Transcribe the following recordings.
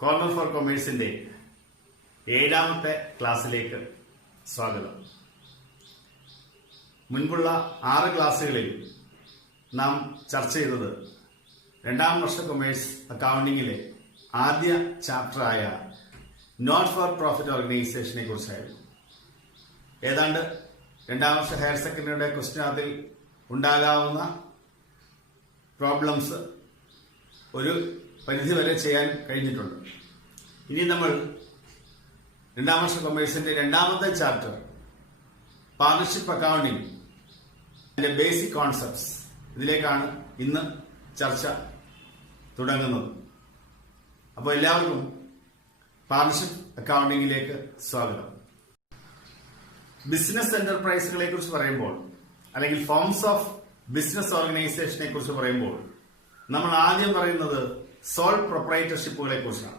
Corner four കൊമേഴ്സിന്റെ 7ാമത്തെ ക്ലാസ്സിലേക്ക് സ്വാഗതം. മുൻപുള്ള 6 ക്ലാസ്സുകളിൽ നാം ചർച്ച ചെയ്തത് 2ാം വർഷ കൊമേഴ്സ് അക്കൗണ്ടിങ്ങിലെ ആദ്യ ചാപ്റ്ററായ നോട്ട് ഫോർ പ്രോഫിറ്റ് ഓർഗനൈസേഷനെ കുറിച്ചായിരുന്നു. ഏതാണ്ട് 2ാം വർഷ ഹയർ സെക്കൻഡറിയുടെ ക്വസ്റ്റ്യൻ ഉണ്ടാകാവുന്ന പ്രോബ്ലംസ് ഒരു പരിധിവരെ ചെയ്യാൻ കഴിഞ്ഞിട്ടുണ്ട്. ഇനി നമ്മൾ 2ാം വർഷ കൊമേഴ്സിന്റെ 2ാമത്തെ ചാപ്റ്റർ പാർട്ണർഷിപ്പ് അക്കൗണ്ടിംഗ് അതിന്റെ ബേസിക് കോൺസെപ്റ്റ്സ് ഇതിലേക്കാണ് ഇന്ന് ചർച്ച തുടങ്ങുന്നത്. അപ്പോൾ എല്ലാവർക്കും പാർട്ണർഷിപ്പ് അക്കൗണ്ടിങ്ങിലേക്ക് സ്വാഗതം. ബിസിനസ് എന്റർപ്രൈസുകളെ കുറിച്ച് പറയുമ്പോൾ അല്ലെങ്കിൽ ഫോംസ് ഓഫ് ബിസിനസ് ഓർഗനൈസേഷനെ കുറിച്ച് പറയുമ്പോൾ നമ്മൾ ആദ്യം പറയുന്നത് സോൾ പ്രൊപ്രൈറ്റർഷിപ്പുകളെ കുറിച്ചാണ്.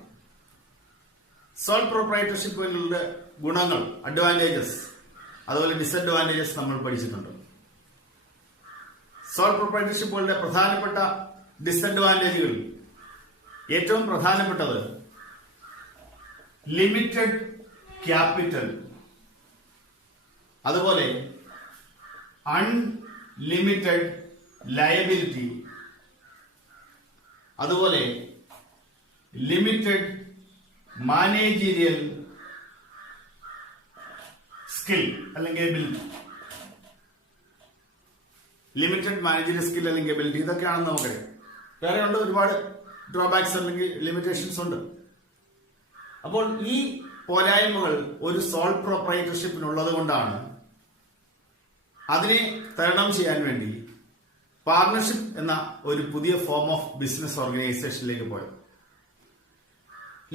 സോൾ പ്രൊപ്രൈറ്റർഷിപ്പുകളുടെ ഗുണങ്ങൾ, അഡ്വാൻറ്റേജസ്, അതുപോലെ ഡിസഡ്വാൻറ്റേജസ് നമ്മൾ പഠിച്ചിട്ടുണ്ട്. സോൾ പ്രൊപ്രൈറ്റർഷിപ്പുകളുടെ പ്രധാനപ്പെട്ട ഡിസഡ്വാൻറ്റേജുകൾ ഏറ്റവും പ്രധാനപ്പെട്ടത് ലിമിറ്റഡ് ക്യാപിറ്റൽ, അതുപോലെ അൺലിമിറ്റഡ് ലയബിലിറ്റി, അതുപോലെ ലിമിറ്റഡ് മാനേജീരിയൽ സ്കിൽ അല്ലെങ്കിൽ എബിലിറ്റി. ലിമിറ്റഡ് മാനേജീരിയൽ സ്കിൽ അല്ലെങ്കിൽ എബിലിറ്റി ഇതൊക്കെയാണെന്ന് നമുക്കറിയാം. വേറെ ഉണ്ട് ഒരുപാട് ഡ്രോബാക്സ് അല്ലെങ്കിൽ ലിമിറ്റേഷൻസ് ഉണ്ട്. അപ്പോൾ ഈ പോരായ്മകൾ ഒരു സോൾ പ്രൊപ്രൈറ്റർഷിപ്പിനുള്ളത് കൊണ്ടാണ് അതിനെ തരണം ചെയ്യാൻ വേണ്ടി പാർട്ണർഷിപ്പ് എന്ന ഒരു പുതിയ ഫോം ഓഫ് ബിസിനസ് ഓർഗനൈസേഷനിലേക്ക് പോയത്.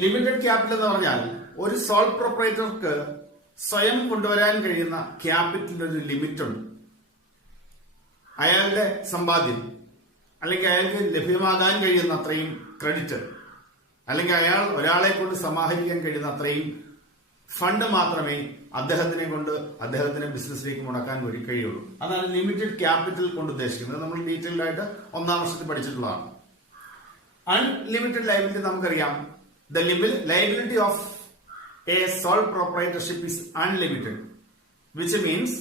ലിമിറ്റഡ് ക്യാപിറ്റൽ എന്ന് പറഞ്ഞാൽ ഒരു സോൾ പ്രൊപ്രൈറ്റർക്ക് സ്വയം കൊണ്ടുവരാൻ കഴിയുന്ന ക്യാപിറ്റലിന്റെ ഒരു ലിമിറ്റ് ഉണ്ട്. അയാളുടെ സമ്പാദ്യം അല്ലെങ്കിൽ അയാൾക്ക് ലഭ്യമാകാൻ കഴിയുന്ന അത്രയും ക്രെഡിറ്റ് അല്ലെങ്കിൽ അയാൾ ഒരാളെ കൊണ്ട് സമാഹരിക്കാൻ കഴിയുന്ന അത്രയും ഫണ്ട് മാത്രമേ അദ്ദേഹത്തിന്റെ ബിസിനസ്സിലേക്ക് മുടക്കാൻ കഴിയുള്ളൂ. അതാണ് ലിമിറ്റഡ് ക്യാപിറ്റൽ കൊണ്ട് ഉദ്ദേശിക്കുന്നത്. നമ്മൾ ഡീറ്റെയിൽഡ് ആയിട്ട് 1ാം വർഷത്തിൽ പഠിച്ചിട്ടുള്ളതാണ്. അൺലിമിറ്റഡ് ലയബിലിറ്റി നമുക്കറിയാം. The liability of a sole proprietorship is unlimited, which means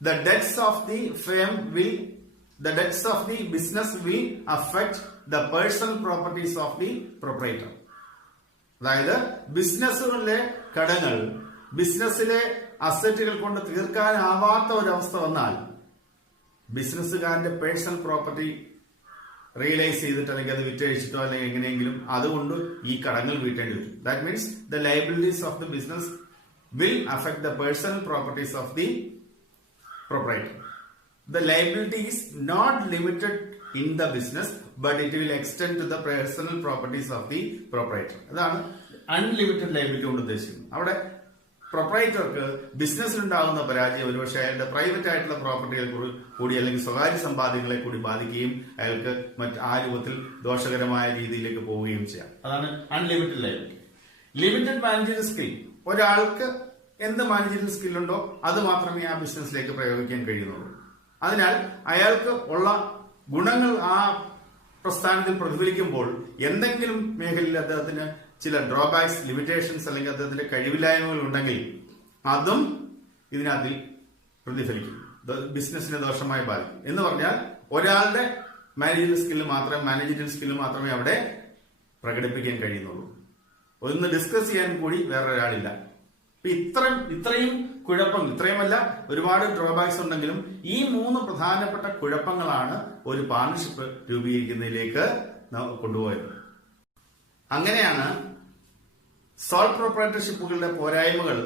the debts of the business will affect the personal properties of the proprietor. അതായത് ബിസിനസ്സുകളിലെ കടങ്ങൾ ബിസിനസ്സിലെ അസറ്റുകൾ കൊണ്ട് തീർക്കാനാവാത്ത ഒരവസ്ഥ വന്നാൽ ബിസിനസ്സുകാരന്റെ പേഴ്സണൽ പ്രോപ്പർട്ടി റിയലൈസ് ചെയ്തിട്ട് അല്ലെങ്കിൽ അത് വിറ്റഴിച്ചിട്ടോ അല്ലെങ്കിൽ എങ്ങനെയെങ്കിലും അതുകൊണ്ട് ഈ കടങ്ങൾ വീട്ടേണ്ടി വരും. That means the liabilities of the business will affect the personal properties of the proprietor. The liability is not limited in the business, but it will extend to the personal properties of the proprietor. അതാണ് unlimited liability കൊണ്ട് ഉദ്ദേശിക്കുന്നത്. അവിടെ പ്രൊപ്രൈറ്റർക്ക് ബിസിനസ്സിലുണ്ടാകുന്ന പരാജയം ഒരുപക്ഷെ അയാളുടെ private ആയിട്ടുള്ള പ്രോപ്പർട്ടികൾ കൂടി അല്ലെങ്കിൽ സ്വകാര്യ സമ്പാദ്യങ്ങളെ കൂടി ബാധിക്കുകയും അയാൾക്ക് ആ രൂപത്തിൽ ദോഷകരമായ രീതിയിലേക്ക് പോവുകയും ചെയ്യാം. അതാണ് unlimited liability. Limited managerial skill, ഒരാൾക്ക് എന്ത് മാനേജറിയൽ സ്കില്ലുണ്ടോ അത് മാത്രമേ ആ ബിസിനസ്സിലേക്ക് പ്രയോഗിക്കാൻ കഴിയുന്നുള്ളൂ. അതിനാൽ അയാൾക്ക് ഉള്ള ഗുണങ്ങൾ ആ പ്രസ്ഥാനത്തിൽ പ്രതിഫലിക്കുമ്പോൾ എന്തെങ്കിലും മേഖലയിൽ അദ്ദേഹത്തിന് ചില ഡ്രോബാക്സ്, ലിമിറ്റേഷൻസ് അല്ലെങ്കിൽ അദ്ദേഹത്തിന്റെ കഴിവില്ലായ്മകൾ ഉണ്ടെങ്കിൽ അതും ഇതിനകത്തിൽ പ്രതിഫലിക്കും, ബിസിനസിനെ ദോഷമായി ബാധിക്കും. എന്ന് പറഞ്ഞാൽ ഒരാളുടെ മാനേജറിയൽ സ്കില്ല് മാത്രമേ അവിടെ പ്രകടിപ്പിക്കാൻ കഴിയുന്നുള്ളൂ. ഒന്ന് ഡിസ്കസ് ചെയ്യാൻ കൂടി വേറൊരാളില്ല. ഇത്രയും കുഴപ്പങ്ങൾ, ഇത്രയുമല്ല ഒരുപാട് ഡ്രോബാക്സ് ഉണ്ടെങ്കിലും ഈ 3 പ്രധാനപ്പെട്ട കുഴപ്പങ്ങളാണ് ഒരു പാർട്ണർഷിപ്പ് രൂപീകരിക്കുന്നതിലേക്ക് കൊണ്ടുപോയത്. അങ്ങനെയാണ് സോൾ പ്രൊപ്രൈറ്റർഷിപ്പുകളുടെ പോരായ്മകൾ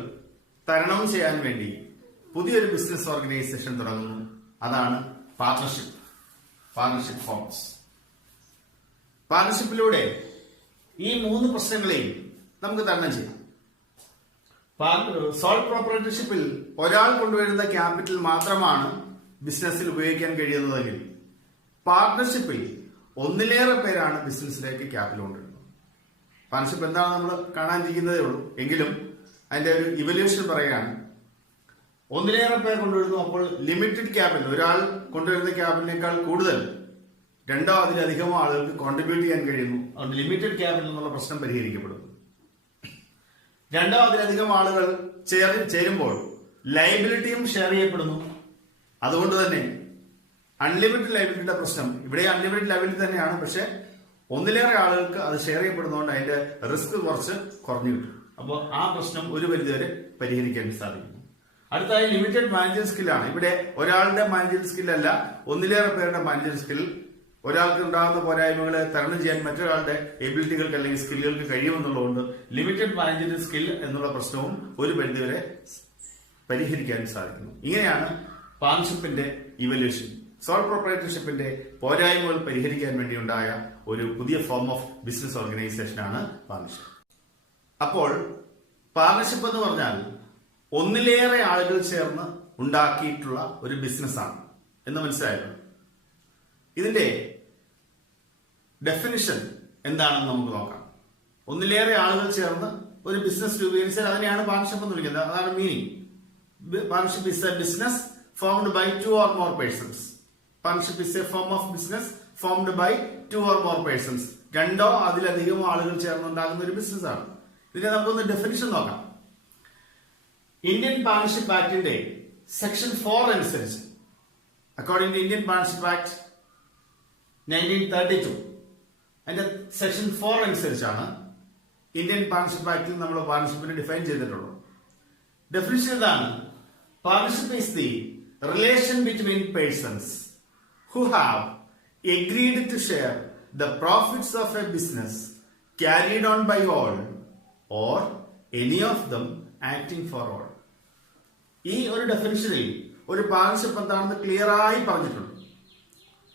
തരണം ചെയ്യാൻ വേണ്ടി പുതിയൊരു ബിസിനസ് ഓർഗനൈസേഷൻ തുടങ്ങുന്നു. അതാണ് പാർട്ണർഷിപ്പ് ഫോംസ്. പാർട്ണർഷിപ്പിലൂടെ ഈ 3 പ്രശ്നങ്ങളെയും നമുക്ക് തരണം ചെയ്യാം. സോൾ പ്രൊപ്രൈറ്റർഷിപ്പിൽ ഒരാൾ കൊണ്ടുവരുന്ന ക്യാപിറ്റൽ മാത്രമാണ് ബിസിനസ്സിൽ ഉപയോഗിക്കാൻ കഴിയുന്നതെങ്കിൽ പാർട്ണർഷിപ്പിൽ ഒന്നിലേറെ പേരാണ് ബിസിനസ്സിലേക്ക് ക്യാപിറ്റൽ കൊണ്ടുവരുന്നത്. പാർട്ണർഷിപ്പ് എന്താണെന്ന് നമ്മൾ കാണാനിരിക്കുന്നതേ ഉള്ളൂ. എങ്കിലും അതിന്റെ ഒരു ഇവല്യൂഷൻ പറയുകയാണ്. ഒന്നിലേറെ പേർ കൊണ്ടുവരുന്നു. അപ്പോൾ ലിമിറ്റഡ് ക്യാപിറ്റൽ, ഒരാൾ കൊണ്ടുവരുന്ന ക്യാപിറ്റലിനേക്കാൾ കൂടുതൽ രണ്ടോ അതിലധികമോ ആളുകൾക്ക് കോൺട്രിബ്യൂട്ട് ചെയ്യാൻ കഴിയുന്നു. അതുകൊണ്ട് ലിമിറ്റഡ് ക്യാപിറ്റൽ എന്നുള്ള പ്രശ്നം പരിഹരിക്കപ്പെടുന്നു. രണ്ടോ അതിലധികം ആളുകൾ ചേരുമ്പോൾ ലയബിലിറ്റിയും ഷെയർ ചെയ്യപ്പെടുന്നു. അതുകൊണ്ട് തന്നെ അൺലിമിറ്റഡ് ലയബിലിറ്റിയുടെ പ്രശ്നം ഇവിടെ അൺലിമിറ്റഡ് ലയബിലിറ്റി തന്നെയാണ്, പക്ഷെ ഒന്നിലേറെ ആളുകൾക്ക് അത് ഷെയർ ചെയ്യപ്പെടുന്നതുകൊണ്ട് അതിന്റെ റിസ്ക് കുറച്ച് കുറഞ്ഞു കിട്ടും. അപ്പോൾ ആ പ്രശ്നം ഒരു പരിധിവരെ പരിഹരിക്കാൻ സാധിക്കും. അടുത്തായി ലിമിറ്റഡ് മാനേജർ സ്കില്ലാണ്. ഇവിടെ ഒരാളുടെ മാനേജർ സ്കില്ലല്ല, ഒന്നിലേറെ പേരുടെ മാനേജർ സ്കിൽ. ഒരാൾക്ക് ഉണ്ടാകുന്ന പോരായ്മകളെ തരണം ചെയ്യാൻ മറ്റൊരാളുടെ എബിലിറ്റികൾക്ക് അല്ലെങ്കിൽ സ്കില്ലുകൾക്ക് കഴിയുമെന്നുള്ളതുകൊണ്ട് ലിമിറ്റഡ് മാനേജർ സ്കിൽ എന്നുള്ള പ്രശ്നവും ഒരു പരിധിവരെ പരിഹരിക്കാൻ സാധിക്കുന്നു. ഇങ്ങനെയാണ് പാർട്ണർഷിപ്പിന്റെ ഇവല്യൂഷൻ, സോൾ പ്രൊപ്പറേറ്റർഷിപ്പിന്റെ പോരായ്മകൾ പരിഹരിക്കാൻ വേണ്ടിയുണ്ടായ ഒരു പുതിയ ഫോം ഓഫ് ബിസിനസ് ഓർഗനൈസേഷനാണ് പാർട്ണർഷിപ്പ്. അപ്പോൾ പാർട്ണർഷിപ്പ് എന്ന് പറഞ്ഞാൽ ഒന്നിലേറെ ആളുകൾ ചേർന്ന് ഉണ്ടാക്കിയിട്ടുള്ള ഒരു ബിസിനസ്സാണ് എന്ന് മനസ്സിലായല്ലോ. ഇതിന്റെ ഡെഫിനിഷൻ എന്താണെന്ന് നമുക്ക് നോക്കാം. ഒന്നിലേറെ ആളുകൾ ചേർന്ന് ഒരു ബിസിനസ് രൂപീകരിച്ചാൽ അതിനെയാണ് പാർട്ണർഷിപ്പ് എന്ന് വിളിക്കുന്നത്. അതാണ് meaning. Partnership is a business formed by 2 or more persons. Partnership is a form of business formed by 2 or more persons. രണ്ടോ അതിലധികമോ ആളുകൾ ചേർന്നുണ്ടാകുന്ന ഒരു ബിസിനസ് ആണ്. ഇതിനെ നമുക്കൊന്ന് ഡെഫിനിഷൻ നോക്കാം. ഇന്ത്യൻ പാർട്ണർഷിപ്പ് ആക്ടിന്റെ സെക്ഷൻ 4 അനുസരിച്ച്, according to Indian partnership act 1932, അതിന്റെ സെക്ഷൻ 4 അനുസരിച്ചാണ് ഇന്ത്യൻ പാർട്ണർഷിപ്പ് ആക്ടിൽ നമ്മൾ പാർട്ണർഷിപ്പിനെ ഡിഫൈൻ ചെയ്തിട്ടുള്ളത്. ഡെഫിനിഷൻ ഇതാണ്: partnership is the relation between persons who have agreed to share the profits of a business carried on by all or any of them acting for all. ഈ ഒരു ഡെഫിനിഷനിൽ ഒരു partnership എന്താണെന്ന് clear ആയി പറഞ്ഞിട്ടുണ്ട്.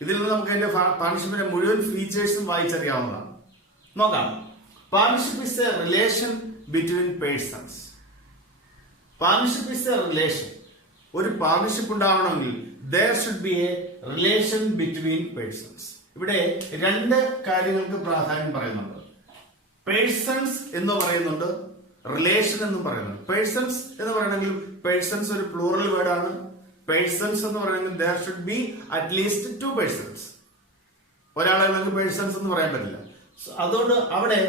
ഇതിൽ നിന്ന് നമുക്ക് അതിന്റെ പാർട്ണർഷിപ്പിന്റെ മുഴുവൻ ഫീച്ചേഴ്സും വായിച്ചറിയാവുന്നതാണ്. നോക്കാം. Partnership is a relation between persons. Partnership is a relation. ഒരു പാർട്ണർഷിപ്പ് ഉണ്ടാവണമെങ്കിൽ there should be a relation between persons. ഇവിടെ രണ്ട് കാര്യങ്ങൾക്ക് പ്രാധാന്യം പറയുന്നുണ്ട്. പേഴ്സൺസ് എന്ന് പറയുന്നുണ്ട്, റിലേഷൻ എന്നും പറയുന്നുണ്ട്. പേഴ്സൺസ് എന്ന് പറയണമെങ്കിൽ പേഴ്സൺസ് ഒരു പ്ലൂറൽ വേർഡ് ആണ്. പേഴ്സൺസ് എന്ന് പറയണമെങ്കിൽ there should be at least 2 persons. ഒരാളെ നമുക്ക് പേഴ്സൺസ് എന്ന് പറയാൻ പറ്റില്ല. അതുകൊണ്ട് അവിടെ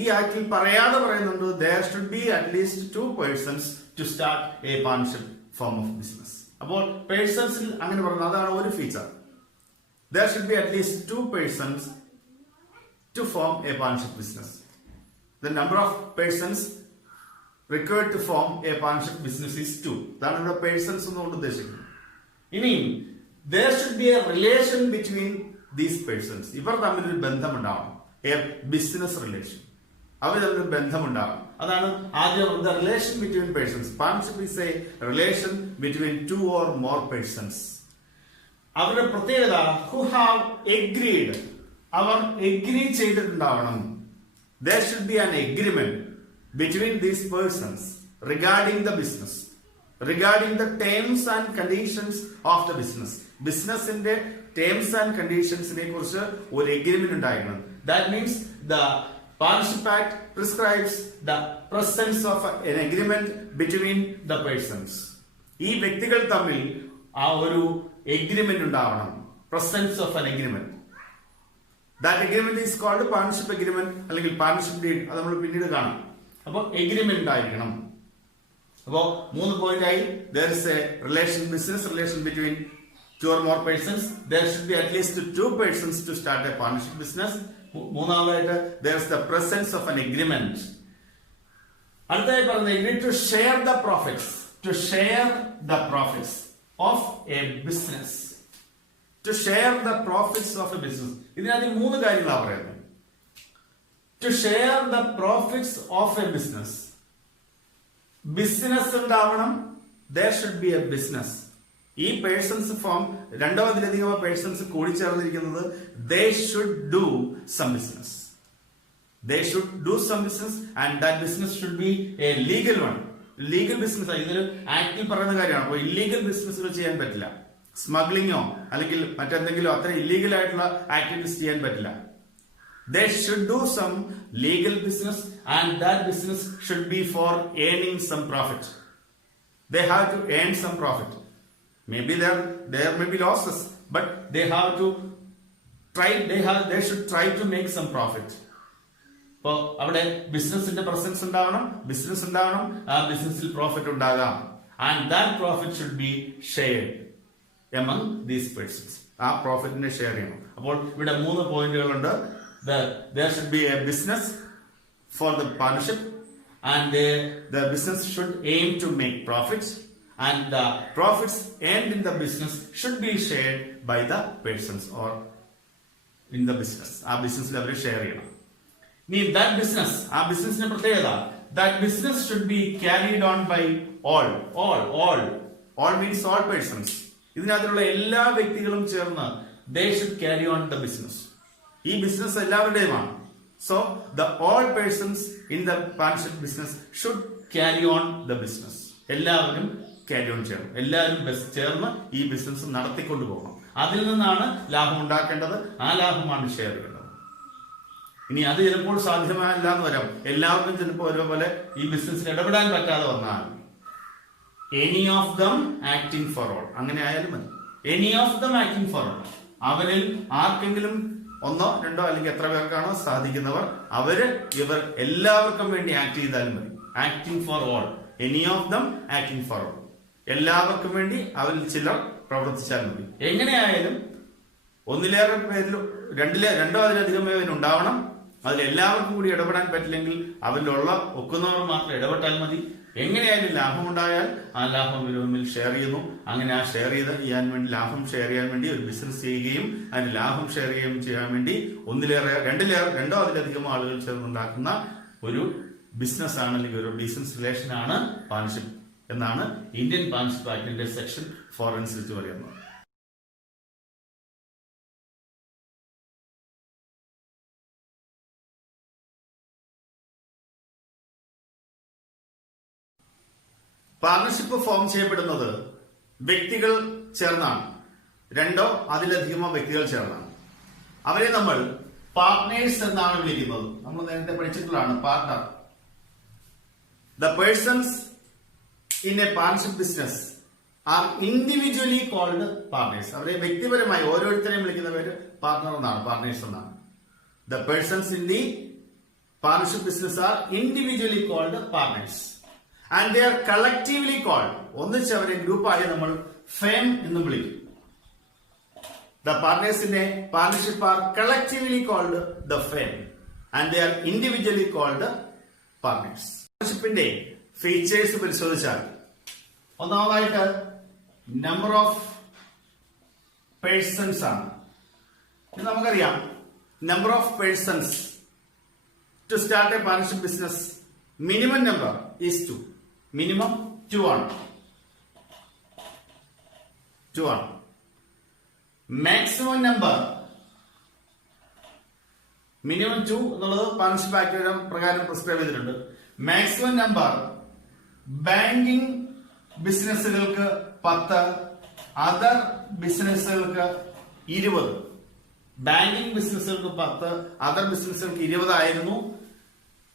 ഈ ആക്ടിൽ പറയാതെ പറയുന്നുണ്ട് there should be at least 2 persons to start a partnership form of business. അപ്പോൾ പേഴ്സൺസിൽ അങ്ങനെ പറയുന്നത് അതാണ് ഒരു feature. there should be at least 2 persons to form a partnership business. The number of persons required to form a partnership business is 2. അതാണ് ഇവിടെ persons എന്നുകൊണ്ട് ഉദ്ദേശിക്കുന്നത്. ഇനിയും there should be a relation between these persons. ഇവർ തമ്മിൽ ഒരു ബന്ധമുണ്ടാവണം. a business relation. അവർ തമ്മിൽ ഒരു ബന്ധമുണ്ടാവണം. അതാണ് ആദ്യം the relation between persons. Partnership is a relation between 2 or more persons. അവരുടെ പ്രത്യേകത who have agreed. അവർ എഗ്രി ചെയ്തിട്ടുണ്ടാവണം. There should be an agreement between these persons regarding the business, regarding the terms and conditions of the business. ബിസിനസിന്റെ terms and കണ്ടീഷൻസിനെ കുറിച്ച് ഒരു agreement ഉണ്ടായിരിക്കണം. That means the Partnership Act prescribes the presence of an agreement between the persons. ഈ വ്യക്തികൾ തമ്മിൽ ആ ഒരു agreement ഉണ്ടാവണം. Presence of an agreement. That agreement is called partnership agreement അല്ലെങ്കിൽ പാർട്ണർഷിപ്പ് ഡീഡ്. അത് നമ്മൾ പിന്നീട് കാണാം. അപ്പോൾ എഗ്രിമെന്റ് ഉണ്ടായിരിക്കണം. അപ്പോൾ 3 പോയിന്റ് ആയി. there is a relation, business relation between 2 or more persons. There should be at least 2 persons to start a partnership business. മൂന്നാമതായിട്ട് there is the presence of an agreement. അടുത്തായി പറഞ്ഞത് agreed to share the profits. To share the profits of a business. To share the profits of a business. ഇതിനകത്ത് 3 കാര്യങ്ങളാണ് പറയുന്നത്. To share the profits of a business. Business ഉണ്ടാവണം. There should be a business. ഈ persons form രണ്ടോ അതിലധികമോ persons കൂടിച്ചേർന്നിരിക്കുന്നത് they should do some business. They should do some business and that business should be a legal one. Legal business. ഇതൊരു ആക്ടിൽ പറയുന്ന കാര്യമാണ്. അപ്പോൾ illegal ബിസിനസ്സുകൾ ചെയ്യാൻ പറ്റില്ല. സ്മഗ്ലിങ്ങോ അല്ലെങ്കിൽ മറ്റെന്തെങ്കിലും അത്ര ഇല്ലീഗൽ ആയിട്ടുള്ള ആക്ടിവിറ്റീസ് ചെയ്യാൻ പറ്റില്ല. They should do some legal business and that business should be for earning some profit. They have to earn some profit. Maybe there may be losses, but they have to they should try to make some profit. ഇപ്പോ അവിടെ ബിസിനസിന്റെ presence ഉണ്ടാവണം, business ഉണ്ടാവണം, ആ ബിസിനസ്സിൽ profit ഉണ്ടാകാം. And that profit should be shared among these persons. ആ പ്രോഫിറ്റിനെ ഷെയർ ചെയ്യണം. അപ്പോൾ ഇവിടെ 3 പോയിന്റുകളുണ്ട്. There should be a business for the partnership, and the business should aim to make profits, and the profits earned in the business should be shared by the persons or in the business. ആ ബിസിനസ്സിൽ അവർ share ചെയ്യണം. ഇനി that business, ആ ബിസിനസിന്റെ പ്രത്യേകത, that business should be carried on by all means all persons. ഇതിനകത്തുള്ള എല്ലാ വ്യക്തികളും ചേർന്ന് they should carry on the business. ഈ business എല്ലാവരുടെയുമാണ്. So the all persons in the partnership business should carry on the business. എല്ലാവരും carry on ചെയ്യണം. എല്ലാവരും ചേർന്ന് ഈ ബിസിനസ് നടത്തിക്കൊണ്ടു പോകണം. അതിൽ നിന്നാണ് ലാഭം ഉണ്ടാക്കേണ്ടത്. ആ ലാഭമാണ് ഷെയർ ചെയ്യേണ്ടത്. ഇനി അത് ചിലപ്പോൾ സാധ്യമല്ല എന്ന് വരാം. എല്ലാവർക്കും ചിലപ്പോൾ ഒരേപോലെ ഈ ബിസിനസ്സിൽ ഇടപെടാൻ പറ്റാതെ വന്നാൽ any of dum acting for all, അങ്ങനെ ആയാലും മതി. Any of dum acting for all, അവരിൽ ആർക്കെങ്കിലും 1, 2 അല്ലെങ്കിൽ എത്ര പേർക്കാണോ സാധിക്കുന്നവർ ഇവർ എല്ലാവർക്കും വേണ്ടി ആക്ട് ചെയ്താലും മതി. Acting for all, any of dum acting for all, എല്ലാവർക്കും വേണ്ടി അവരിൽ ചിലർ പ്രവർത്തിച്ചാൽ മതി. എങ്ങനെയായാലും ഒന്നിലേറെ പേരിൽ രണ്ടോ അതിലധികം പേര് ഉണ്ടാവണം. അതിൽ എല്ലാവർക്കും കൂടി ഇടപെടാൻ പറ്റില്ലെങ്കിൽ അവരിലുള്ള ഒക്കുന്നവർ മാത്രം ഇടപെട്ടാൽ മതി. എങ്ങനെയായാലും ലാഭമുണ്ടായാൽ ആ ലാഭം ഇവർ തമ്മിൽ ഷെയർ ചെയ്യുന്നു. അങ്ങനെ ആ ഷെയർ ചെയ്യാൻ വേണ്ടി, ലാഭം ഷെയർ ചെയ്യാൻ വേണ്ടി ഒരു ബിസിനസ് ചെയ്യുകയും അതിന് ലാഭം ഷെയർ ചെയ്യാൻ വേണ്ടി രണ്ടോ അതിലധികം ആളുകൾ ചേർന്നുണ്ടാക്കുന്ന ഒരു ബിസിനസ് ആണ്, അല്ലെങ്കിൽ ഒരു ബിസിനസ് റിലേഷൻ ആണ് പാർട്ണർഷിപ്പ് എന്നാണ് ഇന്ത്യൻ പാർട്ണർഷിപ്പ് ആക്ടിന്റെ സെക്ഷൻ 4 അനുസരിച്ച് പറയുന്നത്. പാർട്ണർഷിപ്പ് ഫോം ചെയ്യപ്പെടുന്നത് വ്യക്തികൾ ചേർന്നാണ്. 2 അതിലധികമോ വ്യക്തികൾ ചേർന്നാണ്. അവരെ നമ്മൾ പാർട്ട്നേഴ്സ് എന്നാണ് വിളിക്കുന്നത്. നമ്മൾ നേരത്തെ പഠിച്ചിട്ടുള്ളതാണ് partner. The persons in a partnership business are individually called partners. അവരെ വ്യക്തിപരമായി ഓരോരുത്തരെയും വിളിക്കുന്ന പേര് പാർട്ണർ എന്നാണ്, പാർട്ണേഴ്സ് എന്നാണ്. The persons in the partnership business are individually called partners. And they are collectively called, ഒന്നിച്ച് അവരെ ഗ്രൂപ്പായി നമ്മൾ ഫേം എന്നും വിളിക്കും. The partners in a partnership are collectively called the firm, and they are individually called partners. പാർട്ണർഷിപ്പിന്റെ features പരിശോധിച്ചാൽ ഒന്നാമതായിട്ട് number of persons ആണ്. ഇത് നമുക്കറിയാം. Number of persons to start a partnership business, minimum number is 2. Minimum 2 ആണ്. Maximum number, minimum 2 എന്നുള്ളത് partnership act പ്രകാരം prescribe ചെയ്തിട്ടുണ്ട്. മാക്സിമം നമ്പർ ബാങ്കിങ് ബിസിനസ്സുകൾക്ക് 10, അതർ ബിസിനസ്സുകൾക്ക് 20. ബാങ്കിങ് ബിസിനസ്സുകൾക്ക് 10, അതർ ബിസിനസ്സുകൾക്ക് 20 ആയിരുന്നു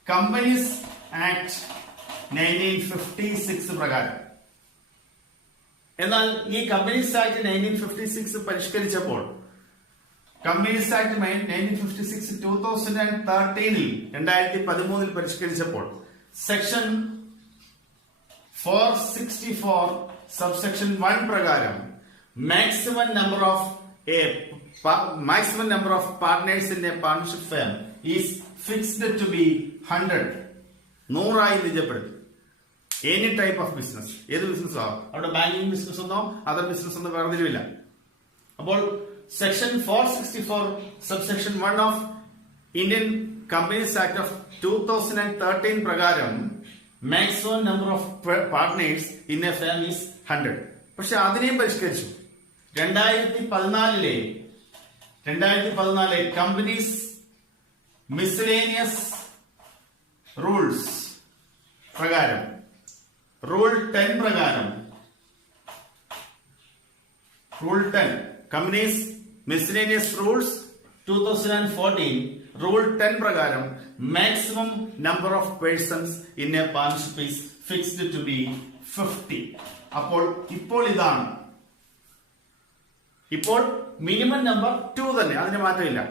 കമ്പനീസ് ആക്ട് 1956 പ്രകാരം. എന്നാൽ ഈ കമ്പനീസ് ആക്ട് 1956 പരിഷ്കരിച്ചപ്പോൾ, കമ്പനീസ് ആക്ട് 1956 2013 പരിഷ്കരിച്ചപ്പോൾ സെക്ഷൻ 464 സബ്സെക്ഷൻ 1 പ്രകാരം maximum number of partners in a partnership firm is fixed to be 100. 100 നിജപ്പെടുത്തി. എനി ടൈപ്പ് ഓഫ് ബിസിനസ്, ഏത് ബിസിനസ് ആവും, അവിടെ ബാങ്കിങ് ബിസിനസ് ഒന്നോ അതർ ബിസിനസ് ഒന്നോ വേർതിരിവില്ല. അപ്പോൾ section 464 subsection 1 of Indian companies act of 2013 പ്രകാരം maximum number of partners in a firm is 100. പക്ഷെ അതിനെയും പരിഷ്കരിച്ചു. 2014 കമ്പനീസ് മിസ്ലേനിയസ് റൂൾസ് പ്രകാരം, റൂൾ 10 പ്രകാരം, rule 10 companies miscellaneous rules 2014 rule 10 പ്രകാരം maximum number of persons in a partnership is fixed to be 50. അപ്പോൾ ഇപ്പോൾ ഇതാണ് ഇപ്പോൾ മിനിമം നമ്പർ 2 തന്നെ, അതിന് മാറ്റമില്ല.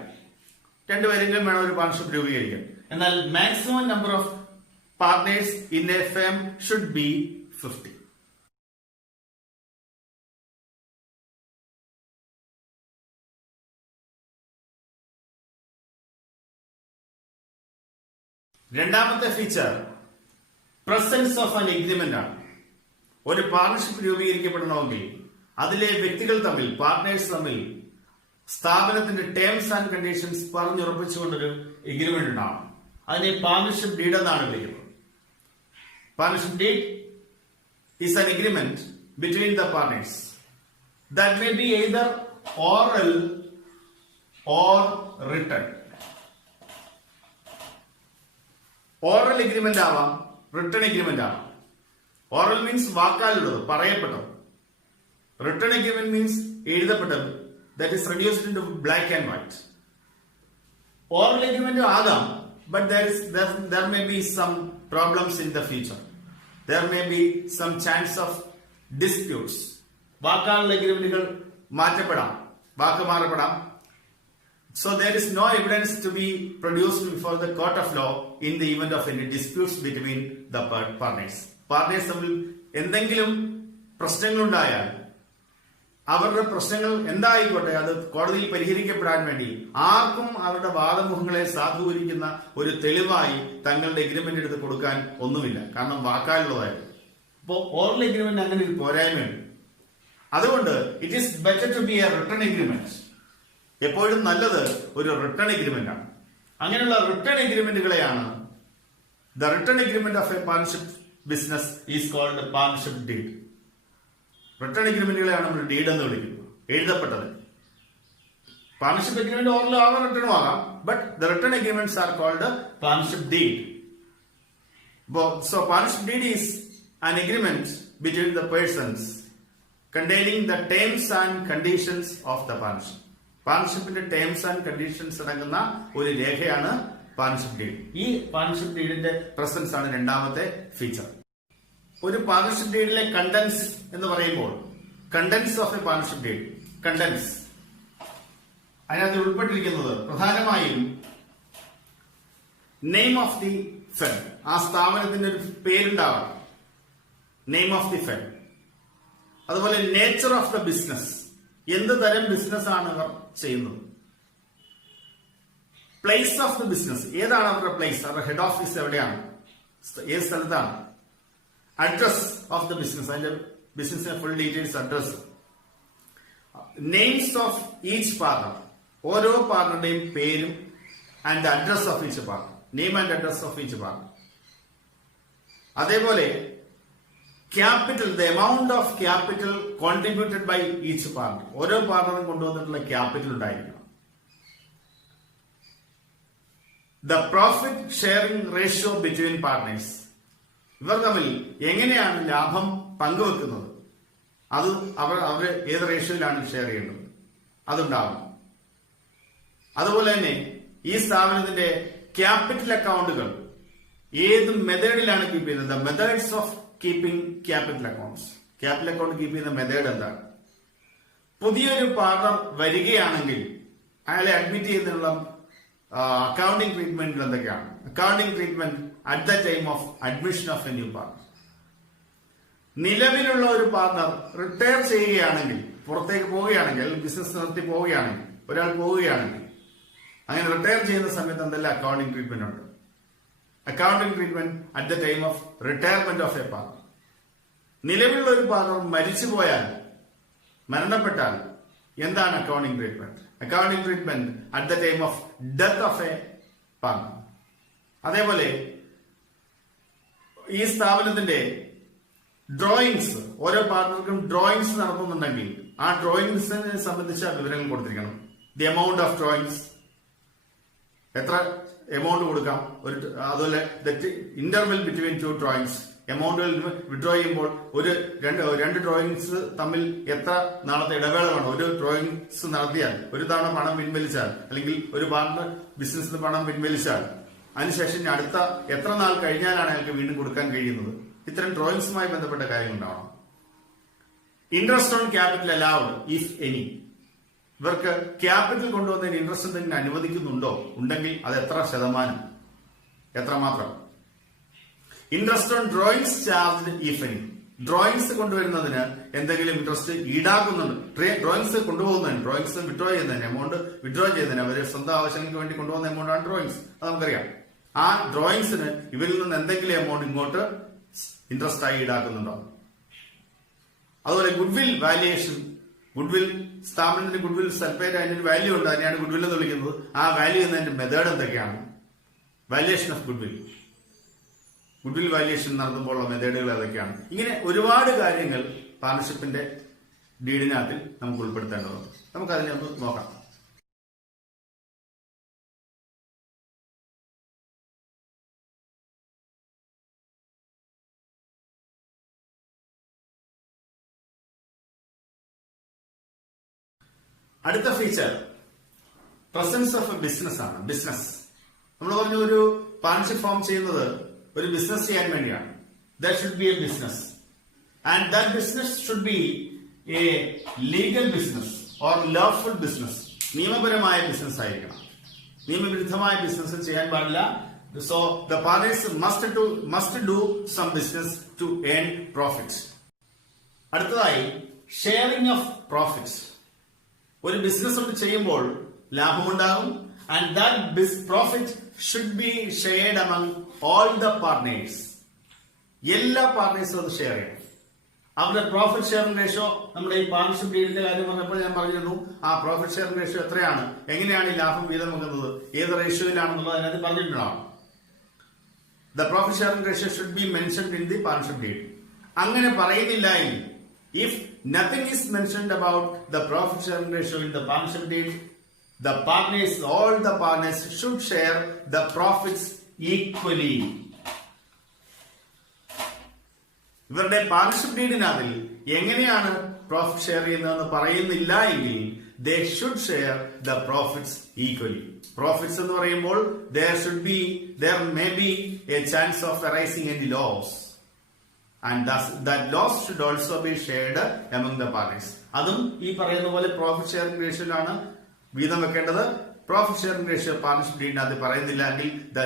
രണ്ടുപേരെങ്കിലും വേണം ഒരു പാർട്ണർഷിപ്പ് രൂപീകരിക്കാൻ. എന്നാൽ maximum number of partners in a firm should be 50. രണ്ടാമത്തെ feature presence of an agreement ആണ്. ഒരു പാർട്ണർഷിപ്പ് രൂപീകരിക്കപ്പെടണമെങ്കിൽ അതിലെ വ്യക്തികൾ തമ്മിൽ, പാർട്ട്നേഴ്സ് തമ്മിൽ സ്ഥാപനത്തിന്റെ ടേംസ് ആൻഡ് കണ്ടീഷൻസ് പറഞ്ഞുറപ്പിച്ചുകൊണ്ടൊരു എഗ്രിമെന്റ് ഉണ്ടാവണം. അതിനെ പാർട്ണർഷിപ്പ് ഡീഡ് എന്നാണ് വിളിക്കുന്നത്. Partnership deed is an agreement between the partners that may be either oral or written. Oral agreement ആവാം, റിട്ടൺ എഗ്രിമെന്റ് ആവാം. ഓറൽ മീൻസ് വാക്കാലുള്ളത്, പറയപ്പെട്ടത്. റിട്ടൺ എഗ്രിമെന്റ് മീൻസ് എഴുതപ്പെട്ടത്, that is reduced into black and white. Oral agreement ആകാം, but there may be some problems in the future. There may be some chance of disputes. വാക്കാലുള്ള എഗ്രിമെന്റുകൾ മാറ്റപ്പെടാം, വാക്ക് മാറപ്പെടാം. So there is no evidence to be produced before the court of law in the event of any disputes between the partners. Partners തമ്മിൽ എന്തെങ്കിലും പ്രശ്നങ്ങളുണ്ടായാൽ അവരുടെ പ്രശ്നങ്ങൾ എന്തായിക്കോട്ടെ അത് കോടതിയിൽ പരിഹരിക്കപ്പെടാൻ വേണ്ടി ആർക്കും അവരുടെ വാദമുഖങ്ങളെ സാധൂകരിക്കുന്ന ഒരു തെളിവായി തങ്ങളുടെ എഗ്രിമെന്റ് എടുത്ത് കൊടുക്കാൻ ഒന്നുമില്ല. കാരണം വാക്കാലുള്ളതായിരുന്നു. അപ്പോൾ ഓറൽ എഗ്രിമെന്റ് അങ്ങനെ ഒരു പോരായ്മയുണ്ട്. അതുകൊണ്ട് it is better to be a written agreement. എപ്പോഴും നല്ലത് ഒരു റിട്ടൺ എഗ്രിമെന്റ് ആണ്. അങ്ങനെയുള്ള റിട്ടൺ എഗ്രിമെന്റുകളെയാണ് the written agreement of a partnership business is called partnership deed. Written എഗ്രിമെന്റുകളെയാണ് നമ്മൾ ഡീഡ് എന്ന് വിളിക്കുന്നത്, എഴുതപ്പെട്ടത്. പാർട്ണർഷിപ്പ് എഗ്രിമെന്റ് ഓറലും ആവാം, റിട്ടേണും ആകാം, but the written agreements are called partnership deed. So partnership deed is an agreement between the persons containing the terms and conditions of the partnership. പാർട്ണർഷിപ്പിന്റെ terms and conditions അടങ്ങുന്ന ഒരു രേഖയാണ് partnership deed. ഈ partnership ഡീഡിന്റെ presence ആണ് രണ്ടാമത്തെ feature. ഒരു partnership ഡീഡിലെ കണ്ടൻസ് എന്ന് പറയുമ്പോൾ, contents of a partnership deed, contents അതിനകത്ത് ഉൾപ്പെട്ടിരിക്കുന്നത് പ്രധാനമായും നെയിം ഓഫ് ദി ഫെം, ആ സ്ഥാപനത്തിന്റെ ഒരു പേരുണ്ടാവണം, നെയിം ഓഫ് ദി ഫെം. അതുപോലെ നേച്ചർ ഓഫ് ദ ബിസിനസ്, എന്ത് തരം ബിസിനസ് ആണ് അവർ ചെയ്യുന്നത്. പ്ലേസ് ഓഫ് ദ ബിസിനസ്, ഏതാണ് അവരുടെ പ്ലേസ്, അവരുടെ ഹെഡ് ഓഫീസ് എവിടെയാണ്, ഏത് സ്ഥലത്താണ്. അഡ്രസ് ഓഫ് ദ ബിസിനസ്, അതിന്റെ ബിസിനസിന്റെ full details, address. Names of each partner, ഓരോ പാർട്ണറുടെയും പേരും and address of each partner, name and address of each partner. അതേപോലെ capital, the amount of capital contributed by each partner, ഓരോ പാർട്ണറും കൊണ്ടുവന്നിട്ടുള്ള capital ഉണ്ടായിരിക്കണം. The profit sharing ratio between partners, ഇവർ തമ്മിൽ എങ്ങനെയാണ് ലാഭം പങ്കുവെക്കുന്നത്, അത് അവര് ഏത് റേഷ്യോയിലാണ് ഷെയർ ചെയ്യേണ്ടത്, അതുണ്ടാവും. അതുപോലെ തന്നെ ഈ സ്ഥാപനത്തിന്റെ ക്യാപിറ്റൽ അക്കൗണ്ടുകൾ ഏത് മെത്തേഡിലാണ് കീപ്പ് ചെയ്യുന്നത്, the methods of keeping capital accounts. Capital account keep ചെയ്യുന്ന മെത്തേഡ് എന്താണ്. പുതിയൊരു പാർട്ണർ വരികയാണെങ്കിൽ അയാളെ അഡ്മിറ്റ് ചെയ്യുന്നതിനുള്ള അക്കൗണ്ടിംഗ് ട്രീറ്റ്മെന്റ് എന്തൊക്കെയാണ്. Accounting treatment at the time of admission of A new partner. നിലവിലുള്ള ഒരു പാർട്ണർ റിട്ടയർ ചെയ്യുകയാണെങ്കിൽ, പുറത്തേക്ക് പോവുകയാണെങ്കിൽ, ബിസിനസ് നിർത്തി പോവുകയാണെങ്കിൽ, ഒരാൾ പോവുകയാണെങ്കിൽ, അങ്ങനെ റിട്ടയർ ചെയ്യുന്ന സമയത്ത് എന്തെല്ലാം അക്കൗണ്ടിംഗ് ട്രീറ്റ്മെന്റ് ഉണ്ട്. Accounting treatment at the time of retirement of A partner. നിലവിലുള്ള ഒരു പാർട്ണർ മരിച്ചുപോയാൽ, മരണപ്പെട്ടാൽ എന്താണ് accounting treatment. Accounting treatment at the time of death of A partner. അതേപോലെ ഈ സ്ഥാപനത്തിന്റെ ഡ്രോയിങ്സ്, ഓരോ പാർട്ണർക്കും ഡ്രോയിങ്സ് നടത്തുന്നുണ്ടെങ്കിൽ ആ ഡ്രോയിങ്സിനെ സംബന്ധിച്ച വിവരങ്ങൾ കൊടുത്തിരിക്കണം. ദി എമൗണ്ട് ഓഫ് ഡ്രോയിങ്സ്, എത്ര എമൗണ്ട് കൊടുക്കാം, അതുപോലെ ഇന്റർവെൽ ബിറ്റ്വീൻ ടു ഡ്രോയിങ്സ്, എമൗണ്ടുകൾ വിഡ്രോ ചെയ്യുമ്പോൾ രണ്ട് ഡ്രോയിങ്സ് തമ്മിൽ എത്ര നാളത്തെ ഇടവേള വേണം. ഒരു ഡ്രോയിങ്സ് നടത്തിയാൽ, ഒരു തവണ പണം പിൻവലിച്ചാൽ, അല്ലെങ്കിൽ ഒരു പാർട്ണർ ബിസിനസ്സിന് പണം പിൻവലിച്ചാൽ അതിനുശേഷം അടുത്ത എത്ര നാൾ കഴിഞ്ഞാലാണ് അയാൾക്ക് വീണ്ടും കൊടുക്കാൻ കഴിയുന്നത്. ഇത്തരം ഡ്രോയിങ്സുമായി ബന്ധപ്പെട്ട കാര്യങ്ങൾ ഉണ്ടാവണം. Interest on capital allowed if any, ഇവർക്ക് ക്യാപിറ്റൽ കൊണ്ടുവന്നതിന് ഇൻട്രസ്റ്റ് എന്തെങ്കിലും അനുവദിക്കുന്നുണ്ടോ? ഉണ്ടെങ്കിൽ അത് എത്ര ശതമാനം, എത്രമാത്രം? Interest on drawings charge if any. Drawings കൊണ്ടുവരുന്നതിന് എന്തെങ്കിലും ഇൻട്രസ്റ്റ് ഈടാക്കുന്നുണ്ട്. ഡ്രോയിങ്സ് കൊണ്ടുപോകുന്നതിന്, ഡ്രോയിങ്സ് വിഡ്രോ ചെയ്യുന്നതിന്, എമൗണ്ട് വിഡ്രോ ചെയ്യുന്നതിന്, അവർ സ്വന്തം ആവശ്യങ്ങൾക്ക് വേണ്ടി കൊണ്ടുപോകുന്ന എമൗണ്ടാണ് ഡ്രോയിങ്സ്. അത് നമുക്കറിയാം. ആ ഡ്രോയിങ്സിന് ഇവരിൽ നിന്ന് എന്തെങ്കിലും എമൗണ്ട് ഇങ്ങോട്ട് ഇൻട്രസ്റ്റ് ആയി ഈടാക്കുന്നുണ്ടോ? അതുപോലെ ഗുഡ്വിൽ വാല്യുവേഷൻ. ഗുഡ്വിൽ സ്ഥാപനത്തിന് ഗുഡ്വിൽ സെൽഫേറ്റ് അതിനൊരു വാല്യൂ ഉണ്ട്, അതിനെയാണ് ഗുഡ്വിൽ എന്ന് വിളിക്കുന്നത്. ആ വാല്യൂ എന്നതിന്റെ മെത്തേഡ് എന്തൊക്കെയാണ്? Valuation of goodwill, goodwill valuation നടത്തുമ്പോഴുള്ള മെത്തേഡുകൾ ഏതൊക്കെയാണ്? ഇങ്ങനെ ഒരുപാട് കാര്യങ്ങൾ പാർട്ണർഷിപ്പിന്റെ ഡീഡിനകത്തിൽ നമുക്ക് ഉൾപ്പെടുത്തേണ്ടതുണ്ട്. നമുക്കതിനെ ഒന്ന് നോക്കാം. അടുത്ത feature presence of a business ആണ്. ബിസിനസ് നമ്മൾ പറഞ്ഞു, ഒരു പാർട്ണർഷിപ്പ് ഫോം ചെയ്യുന്നത് ഒരു ബിസിനസ് ചെയ്യാൻ വേണ്ടിയാണ്. That should be a business, and that business should be a legal business or lawful business. നിയമപരമായ ബിസിനസ് ആയിരിക്കണം. നിയമവിരുദ്ധമായ ബിസിനസ് ചെയ്യാൻ പാടില്ല. So the partners must do some business to earn profits. അടുത്തതായി ഷെയറിംഗ് ഓഫ് പ്രോഫിറ്റ്സ്. ഒരു business ഒക്കെ ചെയ്യുമ്പോൾ ലാഭമുണ്ടാകും. And that profit should be shared among all the partners. എല്ലാ പാർട്ട്നേഴ്സും അത് ഷെയർ ചെയ്യണം. അവരുടെ പ്രോഫിറ്റ് ഷെയറിംഗ് റേഷ്യോ, നമ്മുടെ ഈ പാർട്ണർഷിപ്പ് ഡീലിന്റെ കാര്യം പറഞ്ഞപ്പോൾ ഞാൻ പറഞ്ഞിരുന്നു, ആ പ്രോഫിറ്റ് ഷെയറിംഗ് റേഷ്യോ എത്രയാണ്, എങ്ങനെയാണ് ഈ ലാഭം വീതം വെക്കുന്നത്, ഏത് റേഷ്യോയിലാണെന്നുള്ളത് അതിനകത്ത് പറഞ്ഞിട്ടുണ്ടാവും. The profit sharing ratio should be mentioned in the partnership deal. അങ്ങനെ പറയുന്നില്ല എങ്കിൽ, if nothing is mentioned about the profit sharing ratio in the partnership deed, the partners, all the partners should share the profits equally. ഇവരുടെ partnership ഡീഡിനതിൽ എങ്ങനെയാണ് profit share ചെയ്യുന്നതെന്ന് പറയുന്നില്ല എങ്കിൽ they should share the profits equally. Profits എന്ന് പറയുമ്പോൾ there may be a chance of arising any loss. And thus, that loss should also be shared among the parties. അതും ഈ പറയുന്ന പോലെ പ്രോഫിറ്റ് ഷെയറിംഗ് റേഷ്യോയിലാണ് വീതം വെക്കേണ്ടത്. പ്രോഫിറ്റ് ഷെയറിംഗ് റേഷ്യോ പാർട്ണർഷിപ്പ് ഡീഡിനകത്ത് പറയുന്നില്ല എങ്കിൽ the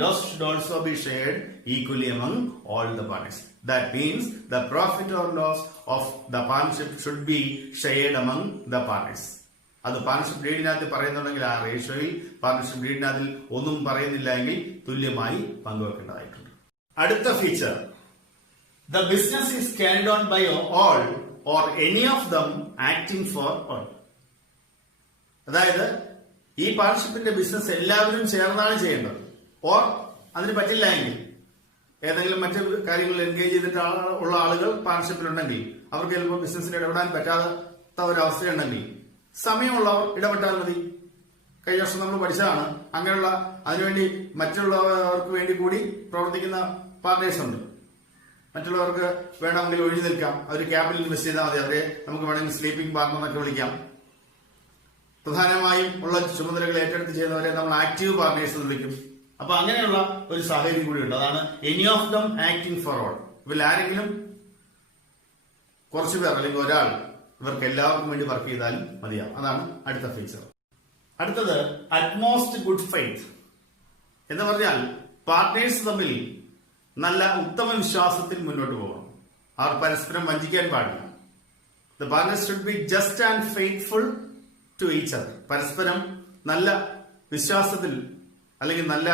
loss should also be shared equally among all the parties. That means the profit or loss of the partnership should be shared among the parties. അത് partnership ഡീഡിനകത്ത് പറയുന്നുണ്ടെങ്കിൽ ആ റേഷ്യോയിൽ partnership ഡീഡിനകത്തിൽ ഒന്നും പറയുന്നില്ല എങ്കിൽ തുല്യമായി പങ്കുവെക്കേണ്ടതായിട്ടുണ്ട്. അടുത്ത feature, the business is carried on by all or any of them acting for all. അതായത് ഈ പാർട്ണർഷിപ്പിന്റെ ബിസിനസ് എല്ലാവരും ചേർന്നാണ് ചെയ്യേണ്ടത്. ഓർ അതിന് പറ്റില്ല എങ്കിൽ, ഏതെങ്കിലും മറ്റു കാര്യങ്ങളിൽ എൻഗേജ് ചെയ്തിട്ട് ഉള്ള ആളുകൾ പാർട്ണർഷിപ്പിലുണ്ടെങ്കിൽ, അവർക്ക് ചിലപ്പോൾ ബിസിനസ്സിൽ ഇടപെടാൻ പറ്റാത്ത ഒരവസ്ഥയുണ്ടെങ്കിൽ സമയമുള്ളവർ ഇടപെട്ടാൽ മതി. കഴിഞ്ഞ വർഷം നമ്മൾ പഠിച്ചതാണ്, അങ്ങനെയുള്ള അതിനുവേണ്ടി മറ്റുള്ളവർക്ക് വേണ്ടി കൂടി പ്രവർത്തിക്കുന്ന പാർട്ണേഴ്സ് ഉണ്ട്. മറ്റുള്ളവർക്ക് വേണമെങ്കിൽ ഒഴിഞ്ഞു നിൽക്കാം, അവർ ക്യാപിറ്റൽ ഇൻവെസ്റ്റ് ചെയ്താൽ മതി. അവരെ നമുക്ക് വേണമെങ്കിൽ സ്ലീപ്പിംഗ് പാർട്ണർ എന്നൊക്കെ വിളിക്കാം. പ്രധാനമായും ഉള്ള ചുമതലകൾ ഏറ്റെടുത്ത് ചെയ്യുന്നവരെ നമ്മൾ ആക്റ്റീവ് പാർട്ണേഴ്സ് എന്ന് വിളിക്കും. അപ്പൊ അങ്ങനെയുള്ള ഒരു സാഹചര്യം കൂടി ഉണ്ട്. അതാണ് any of them acting for all. ഇവരിൽ ആരെങ്കിലും കുറച്ചുപേർ അല്ലെങ്കിൽ ഒരാൾ ഇവർക്ക് എല്ലാവർക്കും വേണ്ടി വർക്ക് ചെയ്താലും മതിയാവും. അതാണ് അടുത്ത ഫീച്ചർ. അടുത്തത് അറ്റ്മോസ്റ്റ് ഗുഡ് ഫെയ്ത്ത് എന്ന് പറഞ്ഞാൽ പാർട്ട്നേഴ്സ് തമ്മിൽ നല്ല ഉത്തമ വിശ്വാസത്തിൽ മുന്നോട്ട് പോകണം. അവർ പരസ്പരം വഞ്ചിക്കാൻ പാടില്ല. The partners should be just and faithful to each other. പരസ്പരം നല്ല വിശ്വാസത്തിൽ അല്ലെങ്കിൽ നല്ല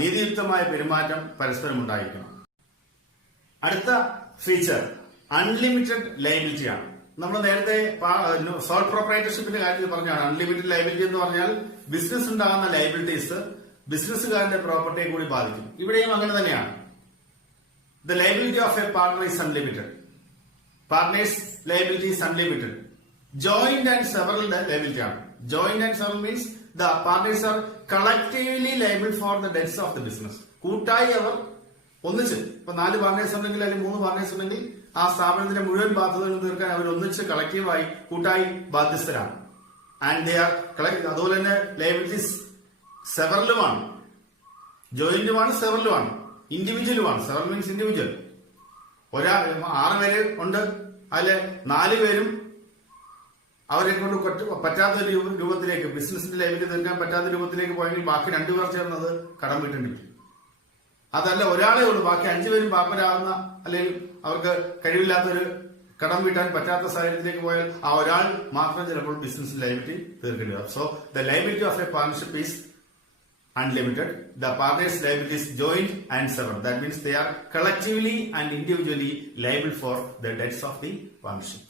നീതിയുക്തമായ പെരുമാറ്റം പരസ്പരം ഉണ്ടായിരിക്കണം. അടുത്ത ഫീച്ചർ അൺലിമിറ്റഡ് ലയബിലിറ്റി ആണ്. നമ്മൾ നേരത്തെ സോൾ പ്രൊപ്രൈറ്റർഷിപ്പിന്റെ കാര്യത്തിൽ പറഞ്ഞാണ് അൺലിമിറ്റഡ് ലയബിലിറ്റി എന്ന് പറഞ്ഞാൽ ബിസിനസ് ഉണ്ടാകുന്ന ലയബിലിറ്റീസ് ബിസിനസ്സുകാരന്റെ പ്രോപ്പർട്ടിയെ കൂടി ബാധിക്കും. ഇവിടെയും അങ്ങനെ തന്നെയാണ്. The liability of a partner is unlimited. Partners' liability is unlimited. Joint and several liability ആണ്. Joint and several means the partners are collectively liable for the debts of the business. കൂട്ടായി അവർ ഒന്നിച്ച്, ഇപ്പൊ 4 പാർട്ണേഴ്സ് ഉണ്ടെങ്കിൽ അല്ലെങ്കിൽ 3 partners ഉണ്ടെങ്കിൽ ആ സ്ഥാപനത്തിന്റെ മുഴുവൻ ബാധ്യതകളും തീർക്കാൻ അവർ ഒന്നിച്ച് കളക്റ്റീവായി കൂട്ടായി ബാധ്യസ്ഥരാണ്. ആൻഡ് ദേ ആർ അതുപോലെ തന്നെ ലയബിലിറ്റീസ് സെവറലുമാണ്, ജോയിന്റുമാണ്, സെവറലുമാണ്, ഇൻഡിവിജ്വലുമാണ്. Several means individual. 6 പേര് ഉണ്ട്, അതില് 4 പേരും അവരെ കൊണ്ട് പറ്റാത്ത ഒരു രൂപത്തിലേക്ക് ബിസിനസിന്റെ ലൈബിലിറ്റി തീർക്കാൻ പറ്റാത്ത രൂപത്തിലേക്ക് പോയെങ്കിൽ ബാക്കി 2 പേർ ചേർന്നത് കടം വീട്ടേണ്ടി വരും. അതല്ല ഒരാളെ ഉള്ളൂ, ബാക്കി 5 പേരും പാപ്പരാകുന്ന അല്ലെങ്കിൽ അവർക്ക് കഴിവില്ലാത്തൊരു കടം വീട്ടാൻ പറ്റാത്ത സാഹചര്യത്തിലേക്ക് പോയാൽ ആ ഒരാൾ മാത്രം ചിലപ്പോൾ ബിസിനസ് ലൈബിലിറ്റി തീർക്കേണ്ടി വരും. So the liability of a partnership is unlimited. The partners' liability is joint and several. That means they are collectively and individually liable for the debts of the partnership.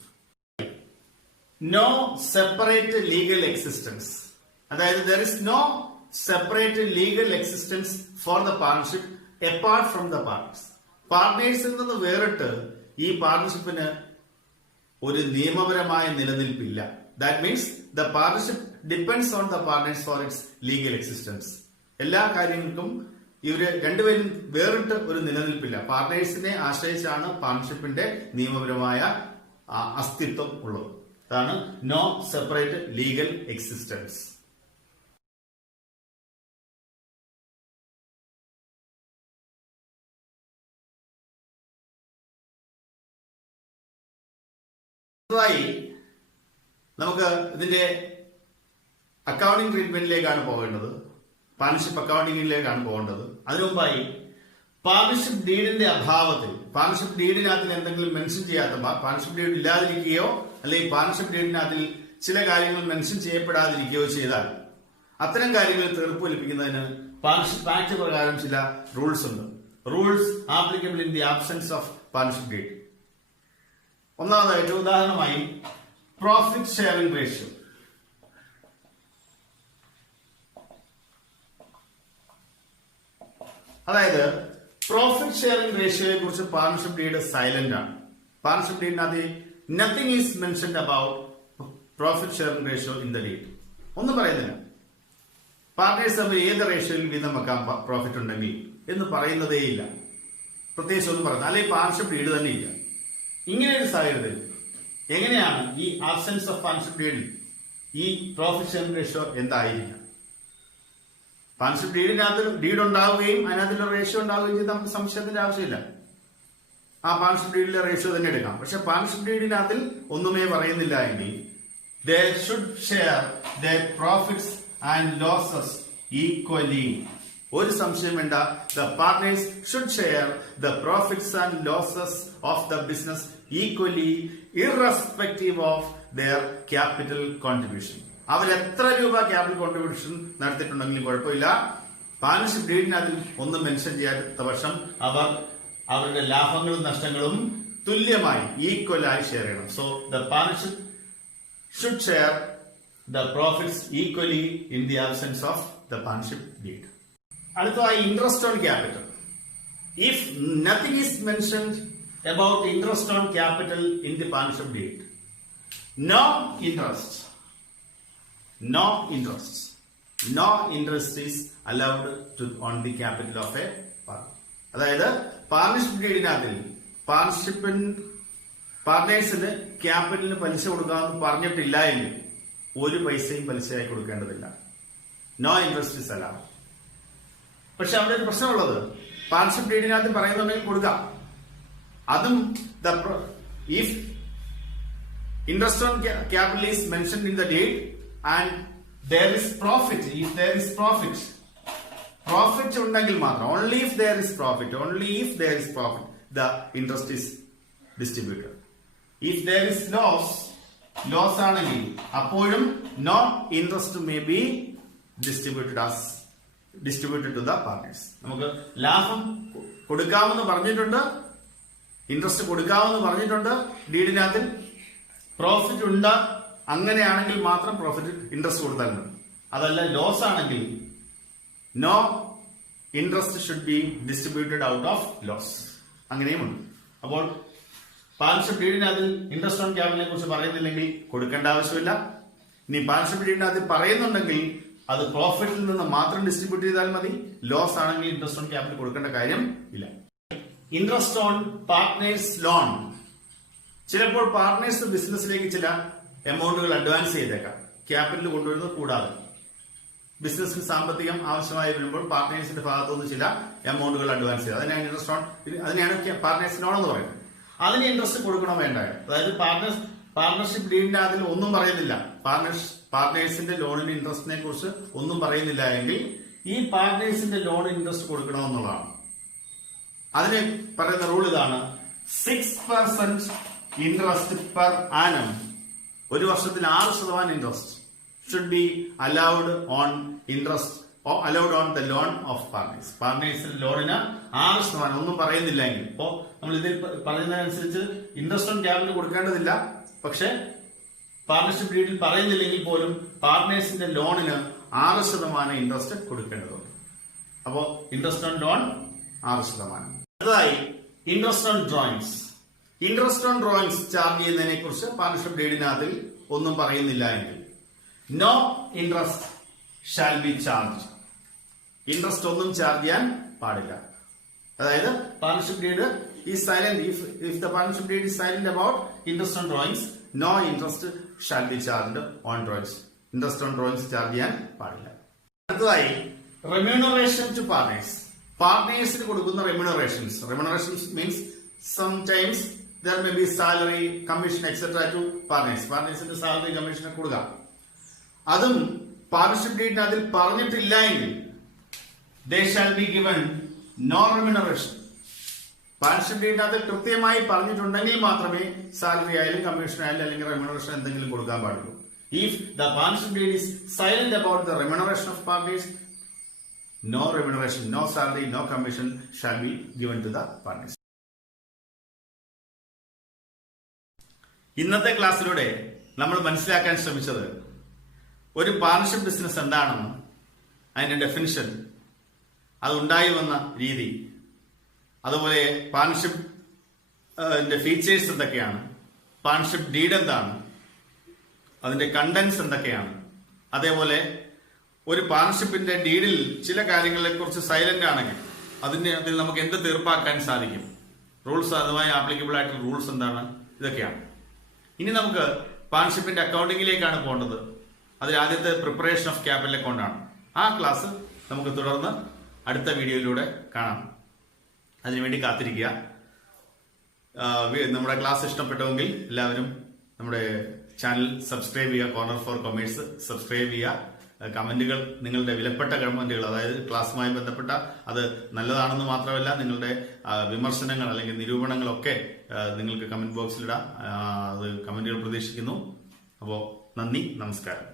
No separate legal existence. അതായത് there is no separate legal existence for the partnership apart from the partners. പാർട്ട്നേഴ്സിൽ നിന്ന് വേറിട്ട് ഈ പാർട്ണർഷിപ്പിന് ഒരു നിയമപരമായ നിലനിൽപ്പില്ല. That means the partnership depends on the partners for its legal existence. എല്ലാ കാര്യങ്ങൾക്കും ഇവര് രണ്ടുപേരും വേറിട്ട് ഒരു നിലനിൽപ്പില്ല. പാർട്ട്നേഴ്സിനെ ആശ്രയിച്ചാണ് പാർട്ണർഷിപ്പിന്റെ നിയമപരമായ അസ്തിത്വം ഉള്ളത്. അതാണ് നോ സെപ്പറേറ്റ് ലീഗൽ എക്സിസ്റ്റൻസ്. അടുത്തതായി നമുക്ക് ഇതിന്റെ അക്കൗണ്ടിംഗ് ട്രീറ്റ്മെന്റിലേക്കാണ് പോകേണ്ടത്. പാർട്ണർഷിപ്പ് അക്കൗണ്ടിംഗിലേക്കാണ് പോകേണ്ടത്. അതിനു മുമ്പായി പാർട്ണർഷിപ്പ് ഡീഡിന്റെ അഭാവത്തിൽ, പാർട്ണർഷിപ്പ് ഡീഡിനകത്തിൽ എന്തെങ്കിലും മെൻഷൻ ചെയ്യാത്ത, പാർട്ണർഷിപ്പ് ഡീഡ് ഇല്ലാതിരിക്കുകയോ അല്ലെങ്കിൽ പാർട്ണർഷിപ്പ് ഡീഡിനകത്തിൽ ചില കാര്യങ്ങൾ മെൻഷൻ ചെയ്യപ്പെടാതിരിക്കുകയോ ചെയ്താൽ അത്തരം കാര്യങ്ങൾ തീർപ്പ് ലഭിക്കുന്നതിന് പാർട്ണർഷിപ്പ് ആക്ട് പ്രകാരം ചില റൂൾസ് ഉണ്ട്. Rules applicable in the absence of partnership deed. ഒന്നാമതായിട്ട് ഉദാഹരണമായി പ്രോഫിറ്റ് ഷെയറിംഗ് റേഷ്യോ. അതായത് പ്രോഫിറ്റ് ഷെയറിംഗ് റേഷ്യോയെ കുറിച്ച് പാർട്ണർഷിപ്പ് ഡീഡ് സൈലന്റ് ആണ്. പാർട്ണർഷിപ്പ് ഡീഡിനകത്ത് nothing is mentioned about profit sharing ratio in the deed. ഒന്നും പറയുന്നില്ല. പാർട്ട്നേഴ്സ് തമ്മിൽ ഏത് റേഷ്യോയിൽ വീതം വെക്കാം പ്രോഫിറ്റ് ഉണ്ടെങ്കിൽ എന്ന് പറയുന്നതേയില്ല. പ്രത്യേകിച്ച് ഒന്നും പറയുന്നത് അല്ലെങ്കിൽ പാർട്ണർഷിപ്പ് ഡീഡ് തന്നെ ഇല്ല. ഇങ്ങനെ ഒരു സാഹചര്യത്തിൽ എങ്ങനെയാണ് ഈ ആബ്സെൻസ് ഓഫ് പാർട്ണർഷിപ്പ് ഡീഡിൽ ഈ പ്രോഫിറ്റ് ഷെയറിംഗ് റേഷ്യോ എന്തായിരിക്കും? പാർട്ണർഷിപ്പ് ഡീഡിനകത്ത് ഡീഡ് ഉണ്ടാവുകയും അതിനകത്തുള്ള റേഷ്യോ ഉണ്ടാവുകയും ചെയ്ത് നമുക്ക് സംശയത്തിന്റെ ആവശ്യമില്ല. ആ പാർട്ണർഷിപ്പ് ഡീഡിലെ റേഷ്യോ തന്നെ എടുക്കാം. പക്ഷെ പാർട്ണർഷിപ്പ് ഡീഡിനകത്തിൽ ഒന്നുമേ പറയുന്നില്ല എങ്കിൽ they should share their profits and losses equally. ഒരു സംശയം വേണ്ട. The partners should share the profits and losses of the business equally irrespective of their capital contribution. അവർ എത്ര രൂപ ക്യാപിറ്റൽ കോൺട്രിബ്യൂഷൻ നടത്തിയിട്ടുണ്ടെങ്കിലും കുഴപ്പമില്ല. പാർട്ണർഷിപ്പ് ഡീഡിനകത്തിൽ ഒന്നും മെൻഷൻ ചെയ്യാത്ത പക്ഷം അവർ അവരുടെ ലാഭങ്ങളും നഷ്ടങ്ങളും തുല്യമായി ഈക്വലായി ഷെയർ ചെയ്യണം. So the partnership should share the profits equally in the absence of the partnership deed. അടുത്തതായി interest on capital. If nothing is mentioned about interest on capital in the partnership deed, no interest is allowed to on the capital of a partner. അതായത് partnership ഡീഡിനകത്തിൽ പാർട്ട്നേഴ്സിന് ക്യാപിറ്റലിന് പലിശ കൊടുക്കാമെന്ന് പറഞ്ഞിട്ടില്ല എങ്കിൽ ഒരു പൈസയും പലിശയായി കൊടുക്കേണ്ടതില്ല. No interest is allowed. പക്ഷെ അവിടെ ഒരു പ്രശ്നമുള്ളത്, പാർട്ണർഷിപ്പ് ഡീഡിനകത്ത് പറയുന്നുണ്ടെങ്കിൽ കൊടുക്കാം. അതും if interest on capital is mentioned in the deed and there is profit, if there is profit ഉണ്ടെങ്കിൽ മാത്രം, only if there is profit the interest is distributed. If there is loss ആണെങ്കിൽ അപ്പോഴും no interest may be distributed to the partners. നമുക്ക് ലാഭം കൊടുക്കാമെന്ന് പറഞ്ഞിട്ടുണ്ട്, interest കൊടുക്കാമെന്ന് പറഞ്ഞിട്ടുണ്ട് ഡീഡിനകത്തിൽ. പ്രോഫിറ്റ് ഉണ്ട്, അങ്ങനെയാണെങ്കിൽ മാത്രം പ്രോഫിറ്റ് ഇൻട്രസ്റ്റ് കൊടുത്താൽ മതി. അതല്ല ലോസ് ആണെങ്കിൽ no interest should be distributed out of loss. അങ്ങനെയുമുണ്ട്. അപ്പോൾ പാർട്ണർഷിപ്പ് ഡീഡിനകത്തിൽ ഇൻട്രസ്റ്റ് ഓൺ ക്യാപിറ്റലിനെ കുറിച്ച് പറയുന്നില്ലെങ്കിൽ കൊടുക്കേണ്ട ആവശ്യമില്ല. ഇനി പാർട്ണർഷിപ്പ് ഡീഡിനകത്ത് പറയുന്നുണ്ടെങ്കിൽ അത് പ്രോഫിറ്റിൽ നിന്ന് മാത്രം ഡിസ്ട്രിബ്യൂട്ട് ചെയ്താൽ മതി. ലോസ് ആണെങ്കിൽ ഇൻട്രസ്റ്റ് ഓൺ ക്യാപിറ്റൽ കൊടുക്കേണ്ട കാര്യം ഇല്ല. Interest on partners loan. ചിലപ്പോൾ പാർട്ട്നേഴ്സ് ബിസിനസ്സിലേക്ക് ചില എമൗണ്ടുകൾ അഡ്വാൻസ് ചെയ്തേക്കാം, ക്യാപിറ്റൽ കൊണ്ടുവരുന്നത് കൂടാതെ. ബിസിനസ്സിന് സാമ്പത്തികം ആവശ്യമായി വരുമ്പോൾ പാർട്ട്നേഴ്സിന്റെ ഭാഗത്തുനിന്ന് ചില എമൗണ്ടുകൾ അഡ്വാൻസ് ചെയ്ത് അതിനെയാണ് പാർട്ട്നേഴ്സ് ലോൺ എന്ന് പറയുന്നത്. അതിന് ഇൻട്രസ്റ്റ് കൊടുക്കണോ വേണ്ട? അതായത് പാർട്ണർഷിപ്പ് ഡീഡിന്റെ അതിൽ ഒന്നും പറയുന്നില്ല, പാർട്ട്നേഴ്സിന്റെ ലോണിന് ഇൻട്രസ്റ്റിനെ കുറിച്ച് ഒന്നും പറയുന്നില്ല എങ്കിൽ ഈ പാർട്ട്നേഴ്സിന്റെ ലോൺ ഇൻട്രസ്റ്റ് കൊടുക്കണമെന്നുള്ളതാണ്. അതിന് പറയുന്ന റൂൾ ഇതാണ്: 6% ഇൻട്രസ്റ്റ് പെർ ആനം. ഒരു വർഷത്തിൽ 6% interest should be allowed on interest allowed on the loan of partners. പാർട്ട്നേഴ്സിന്റെ ലോണിന് 6% ഒന്നും പറയുന്നില്ല എങ്കിൽ, ഇപ്പോ നമ്മൾ ഇതിൽ പറയുന്നതനുസരിച്ച് ഇൻട്രസ്റ്റ് ഓൺ ക്യാപിറ്റൽ കൊടുക്കേണ്ടതില്ല. പക്ഷെ പാർട്ണർഷിപ്പ് ഡീഡിൽ പറയുന്നില്ലെങ്കിൽ പോലും പാർട്ട്നേഴ്സിന്റെ ലോണിന് 6% ഇൻട്രസ്റ്റ് കൊടുക്കേണ്ടതുണ്ട്. അപ്പോ ഇൻട്രസ്റ്റ് ഓൺ ലോൺ 6%. അടുത്തതായി interest on drawings. Interest on drawings charge ചെയ്യുന്നതിനെ കുറിച്ച് പാർട്ണർഷിപ്പ് ഡീഡിനകത്തിൽ ഒന്നും പറയുന്നില്ല എങ്കിൽ no interest shall be charge. Interest ഒന്നും ചാർജ് ചെയ്യാൻ പാടില്ല. അതായത് partnership deed is silent. If the partnership deed is silent about interest on drawings, no interest shall be charged on drawings. Interest on drawings charge ചെയ്യാൻ പാടില്ല. അടുത്തതായി remuneration to partners. പാർട്ട്നേഴ്സിന് കൊടുക്കുന്ന remunerations. Remunerations means sometimes there may be salary, commission, etc. to partners. പാർട്ട്നേഴ്സിന്റെ salary, commission കൊടുക്കാം. അതും partnership ഡീഡിന് അതിൽ പറഞ്ഞിട്ടില്ല എങ്കിൽ they shall be given no remuneration. Partnership ഡീഡിനകത്ത് കൃത്യമായി പറഞ്ഞിട്ടുണ്ടെങ്കിൽ മാത്രമേ സാലറി ആയാലും കമ്മീഷൻ ആയാലും അല്ലെങ്കിൽ റെമ്യൂണറേഷൻ എന്തെങ്കിലും കൊടുക്കാൻ പാടുള്ളൂ. If the partnership deed is silent about the remuneration of partners, no remuneration, no salary, no commission shall be given to the partners. ഇന്നത്തെ ക്ലാസ്സിലൂടെ നമ്മൾ മനസ്സിലാക്കാൻ ശ്രമിച്ചത് ഒരു പാർട്ണർഷിപ്പ് ബിസിനസ് എന്താണെന്ന്, അതിന്റെ ഡെഫിനിഷൻ, അതുണ്ടായി വന്ന രീതി, അതുപോലെ പാർട്ണർഷിപ്പ് ഫീച്ചേഴ്സ് എന്തൊക്കെയാണ്, പാർട്ണർഷിപ്പ് ഡീഡ് എന്താണ്, അതിന്റെ കണ്ടന്റ്സ് എന്തൊക്കെയാണ്, അതേപോലെ ഒരു പാർട്ണർഷിപ്പിന്റെ ഡീഡിൽ ചില കാര്യങ്ങളെ കുറിച്ച് സൈലന്റ് ആണെങ്കിൽ അതിൽ നമുക്ക് എന്ത് തീർപ്പാക്കാൻ സാധിക്കും, റൂൾസ്, അതുമായി ആപ്ലിക്കബിൾ ആയിട്ടുള്ള റൂൾസ് എന്താണ്, ഇതൊക്കെയാണ്. ഇനി നമുക്ക് പാർട്ണർഷിപ്പിന്റെ അക്കൗണ്ടിങ്ങിലേക്കാണ് പോകേണ്ടത്. അതിൽ ആദ്യത്തെ പ്രിപ്പറേഷൻ ഓഫ് ക്യാപിറ്റൽ അക്കൗണ്ട് ആണ്. ആ ക്ലാസ് നമുക്ക് തുടർന്ന് അടുത്ത വീഡിയോയിലൂടെ കാണാം. അതിനുവേണ്ടി കാത്തിരിക്കുക. നമ്മുടെ ക്ലാസ് ഇഷ്ടപ്പെട്ടുവെങ്കിൽ എല്ലാവരും നമ്മുടെ ചാനൽ സബ്സ്ക്രൈബ് ചെയ്യുക. കോർണർ ഫോർ കൊമേഴ്സ് സബ്സ്ക്രൈബ് ചെയ്യുക. കമന്റുകൾ, നിങ്ങളുടെ വിലപ്പെട്ട കമന്റുകൾ, അതായത് ക്ലാസ്സുമായി ബന്ധപ്പെട്ട, അത് നല്ലതാണെന്ന് മാത്രമല്ല നിങ്ങളുടെ വിമർശനങ്ങൾ അല്ലെങ്കിൽ നിരൂപണങ്ങളൊക്കെ നിങ്ങൾക്ക് കമന്റ് ബോക്സിലിടാം. അത് കമന്റുകൾ പ്രതീക്ഷിക്കുന്നു. അപ്പോൾ നന്ദി, നമസ്കാരം.